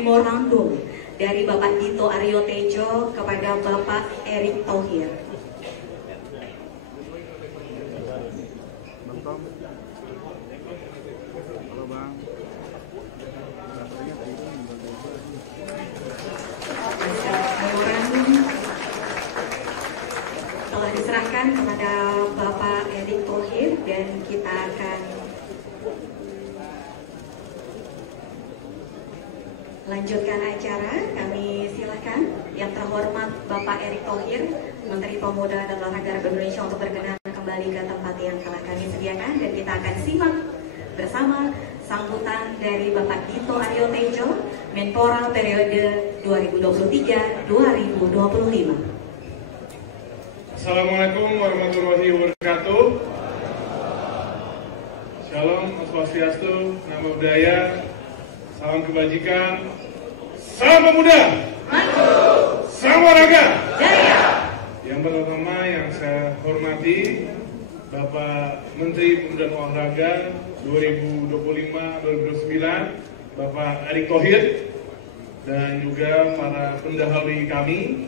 memorandum dari Bapak Dito Aryo Tejo kepada Bapak Erick Thohir. Memorandum telah diserahkan kepada Bapak Erick Thohir dan kita akan lanjutkan acara. Kami silakan yang terhormat Bapak Erick Thohir, Menteri Pemuda dan Olahraga Republik Indonesia, untuk berkenan kembali ke tempat yang telah kami sediakan, dan kita akan simak bersama sambutan dari Bapak Dito Aryo Tejo, Menpora periode 2023-2025. Assalamualaikum warahmatullahi wabarakatuh. Shalom, Swastiastu, Namo Buddhaya, salam kebajikan, salam pemuda, maju, salam olahraga, jaya. Yang pertama yang saya hormati Bapak Menteri Pemuda dan Olahraga 2025-2029, Bapak Erick Thohir, dan juga para pendahului kami.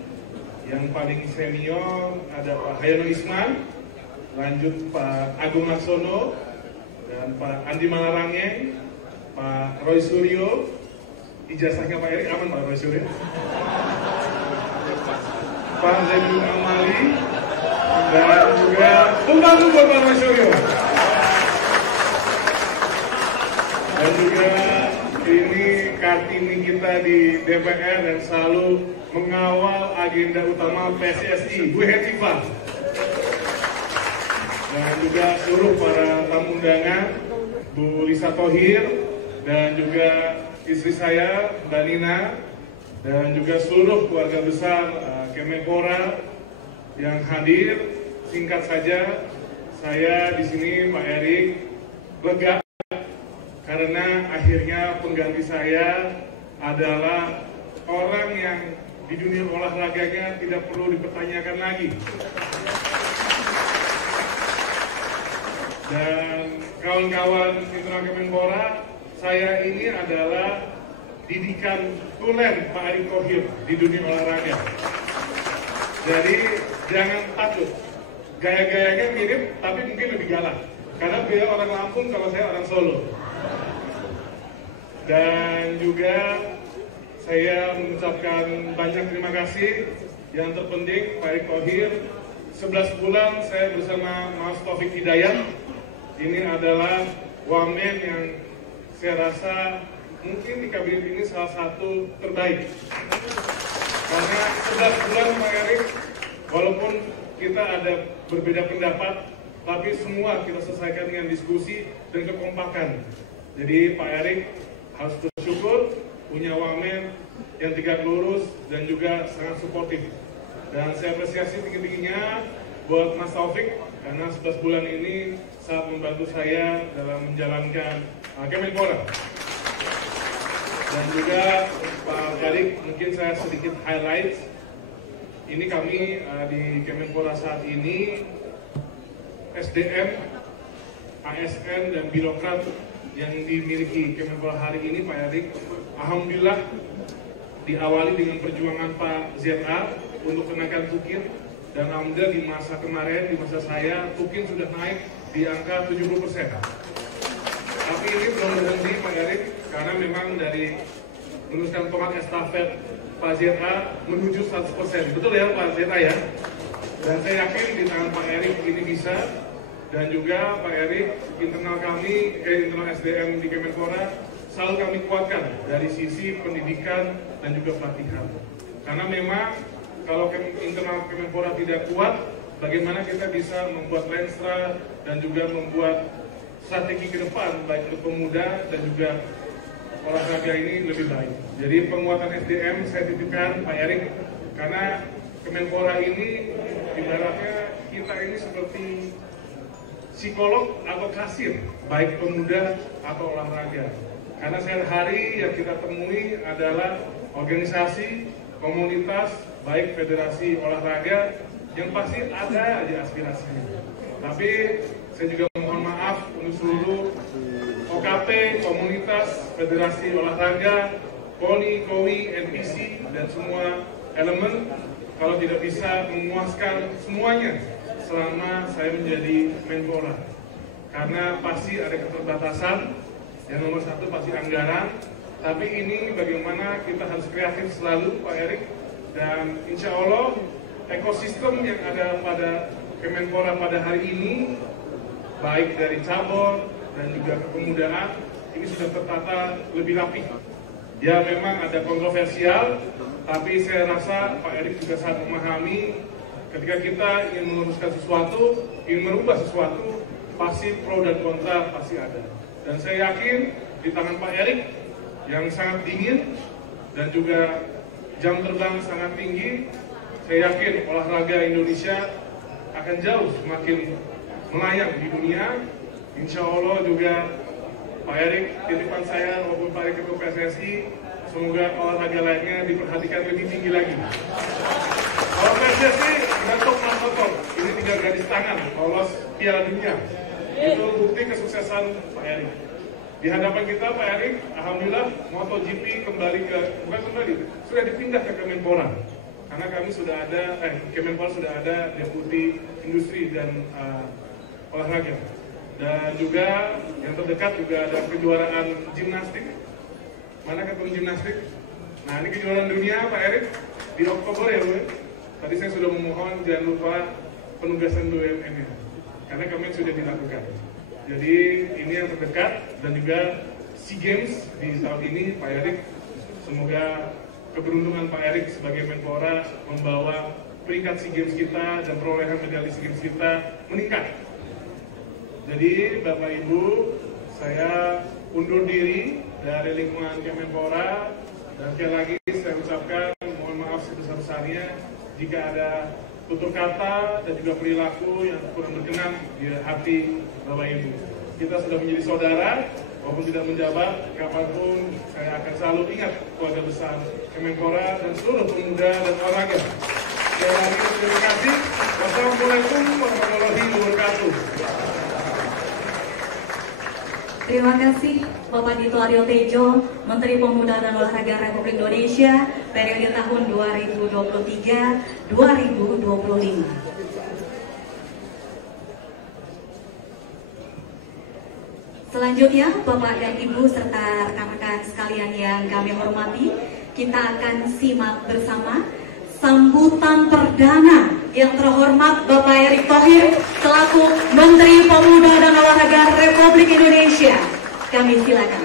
Yang paling senior ada Pak Hayono Isman, lanjut Pak Agung Laksono, dan Pak Andi Malarangeng, Pak Roy Suryo. Ijazahnya Pak Erick aman, Pak Roy Suryo. Pak Zainul Amali, dan juga pembantu buat Pak Roy Suryo. Dan juga ini Kartini kita di DPR dan selalu mengawal agenda utama PSSI, Bu Hetifah. Dan juga seluruh para tamu undangan, Bu Lisa Thohir, dan juga istri saya, Mbak Nina, dan juga seluruh keluarga besar Kemenpora yang hadir. Singkat saja, saya di sini Pak Erick lega karena akhirnya pengganti saya adalah orang yang di dunia olahraganya tidak perlu dipertanyakan lagi. Dan kawan-kawan internal Kemenpora, saya ini adalah didikan tulen Pak Erick Thohir di dunia olahraga. Jadi jangan takut, gaya-gayanya mirip tapi mungkin lebih galak. Karena beliau orang Lampung, kalau saya orang Solo. Dan juga saya mengucapkan banyak terima kasih. Yang terpenting Pak Erick Thohir, 11 bulan saya bersama Mas Taufik Hidayat. Ini adalah wamen yang saya rasa mungkin di kabinet ini salah satu terbaik. Karena 11 bulan Pak Erick, walaupun kita ada berbeda pendapat, tapi semua kita selesaikan dengan diskusi dan kekompakan. Jadi Pak Erick harus bersyukur punya wamen yang tegak lurus dan juga sangat suportif. Dan saya apresiasi tinggi-tingginya buat Mas Taufik karena 11 bulan ini sangat membantu saya dalam menjalankan Kemenpora. Dan juga Pak Erick, mungkin saya sedikit highlight. Ini kami di Kemenpora saat ini SDM, ASN dan birokrat yang dimiliki Kemenpora hari ini Pak Erick, alhamdulillah diawali dengan perjuangan Pak ZA untuk kenaikan tukin, dan alhamdulillah di masa kemarin, di masa saya, tukin sudah naik di angka 70%. Tapi ini belum berhenti Pak Erick, karena memang dari meneruskan tongkat estafet Pak ZA menuju 100%. Betul ya Pak ZA ya? Dan saya yakin di tangan Pak Erick ini bisa. Dan juga Pak Erick, internal kami, internal SDM di Kemenpora selalu kami kuatkan dari sisi pendidikan dan juga pelatihan. Karena memang kalau internal Kemenpora tidak kuat, bagaimana kita bisa membuat Lenstra dan juga membuat strategi ke depan baik untuk pemuda dan juga olahraga ini lebih baik. Jadi penguatan SDM saya titipkan Pak Erick, karena Kemenpora ini ibaratnya kita ini seperti psikolog atau kasir, baik pemuda atau olahraga. Karena sehari-hari yang kita temui adalah organisasi, komunitas, baik federasi olahraga, yang pasti ada aja aspirasinya. Tapi saya juga mohon maaf untuk seluruh OKP, komunitas, federasi olahraga KONI, KOWI, NPC, dan semua elemen kalau tidak bisa memuaskan semuanya selama saya menjadi Menpora. Karena pasti ada keterbatasan, yang nomor satu pasti anggaran, tapi ini bagaimana kita harus kreatif selalu, Pak Erik, dan insya Allah ekosistem yang ada pada Kemenpora pada hari ini, baik dari cabur dan juga kepemudaan, ini sudah tertata lebih rapi. Ya memang ada kontroversial, tapi saya rasa Pak Erik juga sangat memahami ketika kita ingin meluruskan sesuatu, ingin merubah sesuatu, pasti pro dan kontra pasti ada. Dan saya yakin di tangan Pak Erik yang sangat dingin dan juga jam terbang sangat tinggi, saya yakin olahraga Indonesia akan jauh semakin melayang di dunia. Insya Allah juga Pak Erik, titipan saya maupun Pak Erik Ketua PSSI, semoga olahraga lainnya diperhatikan lebih tinggi lagi. Kalau PSSI mentok protokol, ini tinggal garis tangan lolos Piala Dunia. Itu bukti kesuksesan Pak Erik. Di hadapan kita Pak Erik, alhamdulillah MotoGP sudah dipindah ke Kemenpora. Karena kami sudah ada, Kemenpora sudah ada Deputi Industri dan Olahraga. Dan juga yang terdekat juga ada kejuaraan gimnastik. Mana ketum gimnastik? Nah ini kejuaraan dunia Pak Erik di Oktober ya Bu. Tadi saya sudah memohon jangan lupa penugasan BUMN-nya. Karena kami sudah dilakukan. Jadi ini yang terdekat dan juga SEA Games di tahun ini Pak Erik. Semoga keberuntungan Pak Erik sebagai Menpora membawa peringkat SEA Games kita dan perolehan medali SEA Games kita meningkat. Jadi Bapak Ibu, saya undur diri dari lingkungan Kemenpora dan sekali lagi saya ucapkan mohon maaf sebesar-besarnya jika ada tutur kata dan juga perilaku yang kurang berkenan di hati Bapak Ibu. Kita sudah menjadi saudara, walaupun tidak menjabat, kapanpun saya akan selalu ingat keluarga besar Kemenpora dan seluruh pemuda dan olahraga. Sekali lagi terima kasih. Wassalamualaikum warahmatullahi wabarakatuh. Terima kasih Bapak Dito Aryo Tejo, Menteri Pemuda dan Olahraga Republik Indonesia periode tahun 2023-2025. Selanjutnya, Bapak dan Ibu serta rekan-rekan sekalian yang kami hormati, kita akan simak bersama sambutan perdana yang terhormat Bapak Erik Thohir selaku Menteri Pemuda dan Olahraga Republik Indonesia. Kami silakan.